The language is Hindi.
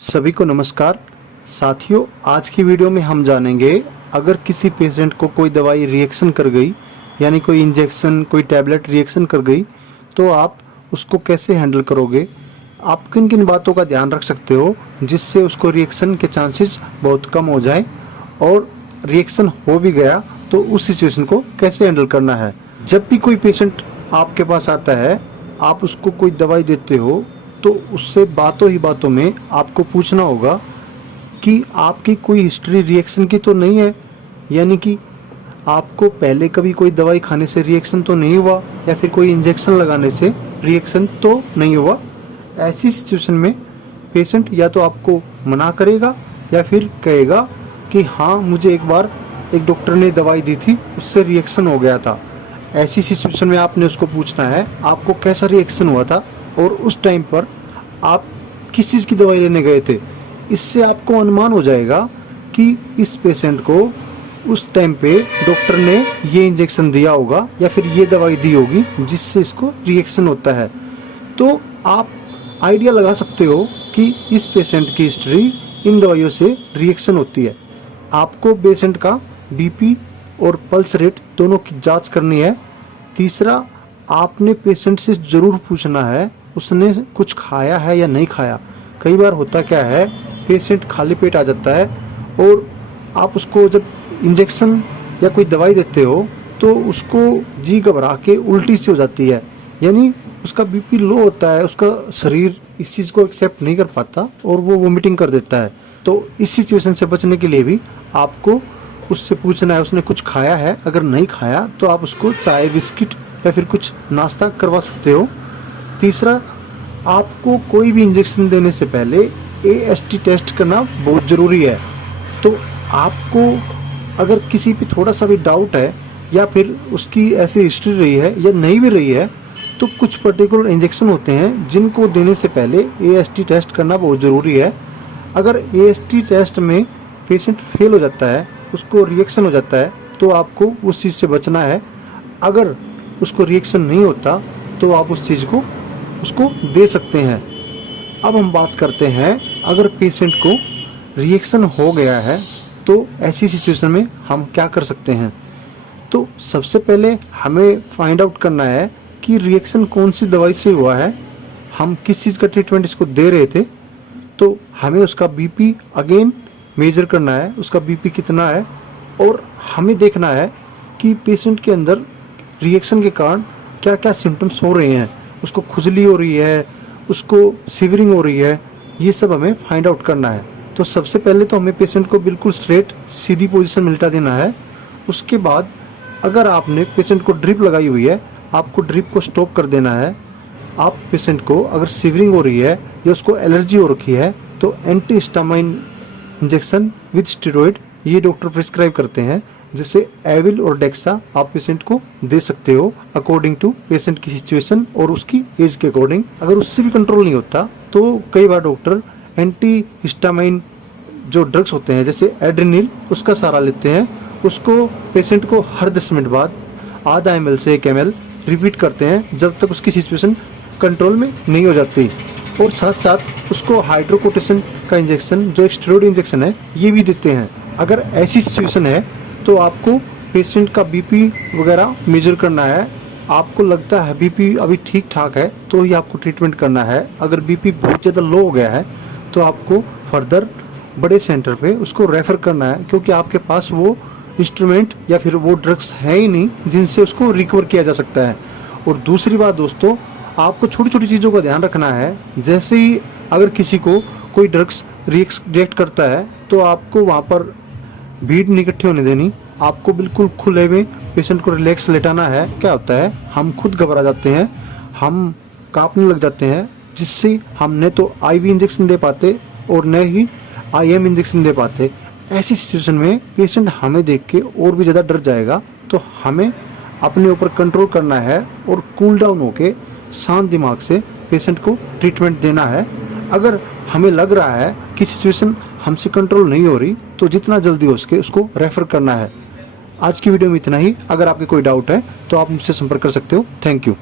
सभी को नमस्कार साथियों। आज की वीडियो में हम जानेंगे अगर किसी पेशेंट को कोई दवाई रिएक्शन कर गई, यानी कोई इंजेक्शन कोई टैबलेट रिएक्शन कर गई, तो आप उसको कैसे हैंडल करोगे। आप किन किन बातों का ध्यान रख सकते हो जिससे उसको रिएक्शन के चांसेस बहुत कम हो जाए, और रिएक्शन हो भी गया तो उस सिचुएशन को कैसे हैंडल करना है। जब भी कोई पेशेंट आपके पास आता है, आप उसको कोई दवाई देते हो तो उससे बातों ही बातों में आपको पूछना होगा कि आपकी कोई हिस्ट्री रिएक्शन की तो नहीं है, यानी कि आपको पहले कभी कोई दवाई खाने से रिएक्शन तो नहीं हुआ, या फिर कोई इंजेक्शन लगाने से रिएक्शन तो नहीं हुआ। ऐसी सिचुएशन में पेशेंट या तो आपको मना करेगा या फिर कहेगा कि हाँ, मुझे एक बार एक डॉक्टर ने दवाई दी थी, उससे रिएक्शन हो गया था। ऐसी सिचुएशन में आपने उसको पूछना है आपको कैसा रिएक्शन हुआ था और उस टाइम पर आप किस चीज़ की दवाई लेने गए थे। इससे आपको अनुमान हो जाएगा कि इस पेशेंट को उस टाइम पे डॉक्टर ने ये इंजेक्शन दिया होगा या फिर ये दवाई दी होगी जिससे इसको रिएक्शन होता है। तो आप आइडिया लगा सकते हो कि इस पेशेंट की हिस्ट्री इन दवाइयों से रिएक्शन होती है। आपको पेशेंट का बीपी और पल्स रेट दोनों की जांच करनी है। तीसरा, आपने पेशेंट से ज़रूर पूछना है उसने कुछ खाया है या नहीं खाया। कई बार होता क्या है, पेशेंट खाली पेट आ जाता है और आप उसको जब इंजेक्शन या कोई दवाई देते हो तो उसको जी घबरा के उल्टी सी हो जाती है, यानी उसका बीपी लो होता है, उसका शरीर इस चीज़ को एक्सेप्ट नहीं कर पाता और वो वोमिटिंग कर देता है। तो इस सिचुएशन से बचने के लिए भी आपको उससे पूछना है उसने कुछ खाया है। अगर नहीं खाया तो आप उसको चाय बिस्किट या फिर कुछ नाश्ता करवा सकते हो। तीसरा, आपको कोई भी इंजेक्शन देने से पहले AST टेस्ट करना बहुत ज़रूरी है। तो आपको अगर किसी पे थोड़ा सा भी डाउट है या फिर उसकी ऐसी हिस्ट्री रही है या नहीं भी रही है, तो कुछ पर्टिकुलर इंजेक्शन होते हैं जिनको देने से पहले AST टेस्ट करना बहुत ज़रूरी है। अगर AST टेस्ट में पेशेंट फेल हो जाता है, उसको रिएक्शन हो जाता है, तो आपको उस चीज़ से बचना है। अगर उसको रिएक्शन नहीं होता तो आप उस चीज़ को उसको दे सकते हैं। अब हम बात करते हैं अगर पेशेंट को रिएक्शन हो गया है तो ऐसी सिचुएशन में हम क्या कर सकते हैं। तो सबसे पहले हमें फाइंड आउट करना है कि रिएक्शन कौन सी दवाई से हुआ है, हम किस चीज़ का ट्रीटमेंट इसको दे रहे थे। तो हमें उसका बीपी अगेन मेजर करना है, उसका बीपी कितना है, और हमें देखना है कि पेशेंट के अंदर रिएक्शन के कारण क्या क्या सिम्टम्स हो रहे हैं। उसको खुजली हो रही है, उसको सीवरिंग हो रही है, ये सब हमें फाइंड आउट करना है। तो सबसे पहले तो हमें पेशेंट को बिल्कुल स्ट्रेट सीधी पोजीशन में लिटा देना है। उसके बाद अगर आपने पेशेंट को ड्रिप लगाई हुई है, आपको ड्रिप को स्टॉप कर देना है। आप पेशेंट को अगर सीवरिंग हो रही है या उसको एलर्जी हो रखी है तो एंटीहिस्टामाइन इंजेक्शन विद स्टेरॉइड ये डॉक्टर प्रिस्क्राइब करते हैं, जैसे एविल और डेक्सा आप पेशेंट को दे सकते हो अकॉर्डिंग टू पेशेंट की सिचुएशन और उसकी एज के अकॉर्डिंग। अगर उससे भी कंट्रोल नहीं होता तो कई बार डॉक्टर एंटी हिस्टामाइन जो ड्रग्स होते हैं जैसे एड्रेनिल, उसका सहारा लेते हैं। उसको पेशेंट को हर 10 मिनट बाद आधा ml से 1 ml रिपीट करते हैं जब तक उसकी सिचुएशन कंट्रोल में नहीं हो जाती। और साथ साथ उसको हाइड्रोकोर्टिसोन का इंजेक्शन जो एक स्टेरॉइड इंजेक्शन है ये भी देते हैं। अगर ऐसी सिचुएशन है तो आपको पेशेंट का बीपी वगैरह मेजर करना है। आपको लगता है बीपी अभी ठीक ठाक है तो ही आपको ट्रीटमेंट करना है। अगर बीपी बहुत ज़्यादा लो हो गया है तो आपको फर्दर बड़े सेंटर पे उसको रेफ़र करना है, क्योंकि आपके पास वो इंस्ट्रूमेंट या फिर वो ड्रग्स है ही नहीं जिनसे उसको रिकवर किया जा सकता है। और दूसरी बात दोस्तों, आपको छोटी छोटी चीज़ों का ध्यान रखना है। जैसे ही अगर किसी को कोई ड्रग्स रिएक्ट करता है तो आपको वहाँ पर भीड़ नहीं इकट्ठी होने देनी। आपको बिल्कुल खुले में पेशेंट को रिलैक्स लेटाना है। क्या होता है, हम खुद घबरा जाते हैं, हम कांपने लग जाते हैं, जिससे हम न तो IV इंजेक्शन दे पाते और न ही IM इंजेक्शन दे पाते। ऐसी सिचुएशन में पेशेंट हमें देख के और भी ज़्यादा डर जाएगा। तो हमें अपने ऊपर कंट्रोल करना है और कूल डाउन होके शांत दिमाग से पेशेंट को ट्रीटमेंट देना है। अगर हमें लग रहा है कि सिचुएशन हमसे कंट्रोल नहीं हो रही तो जितना जल्दी हो सके उसको रेफ़र करना है। आज की वीडियो में इतना ही। अगर आपके कोई डाउट है तो आप मुझसे संपर्क कर सकते हो। Thank you.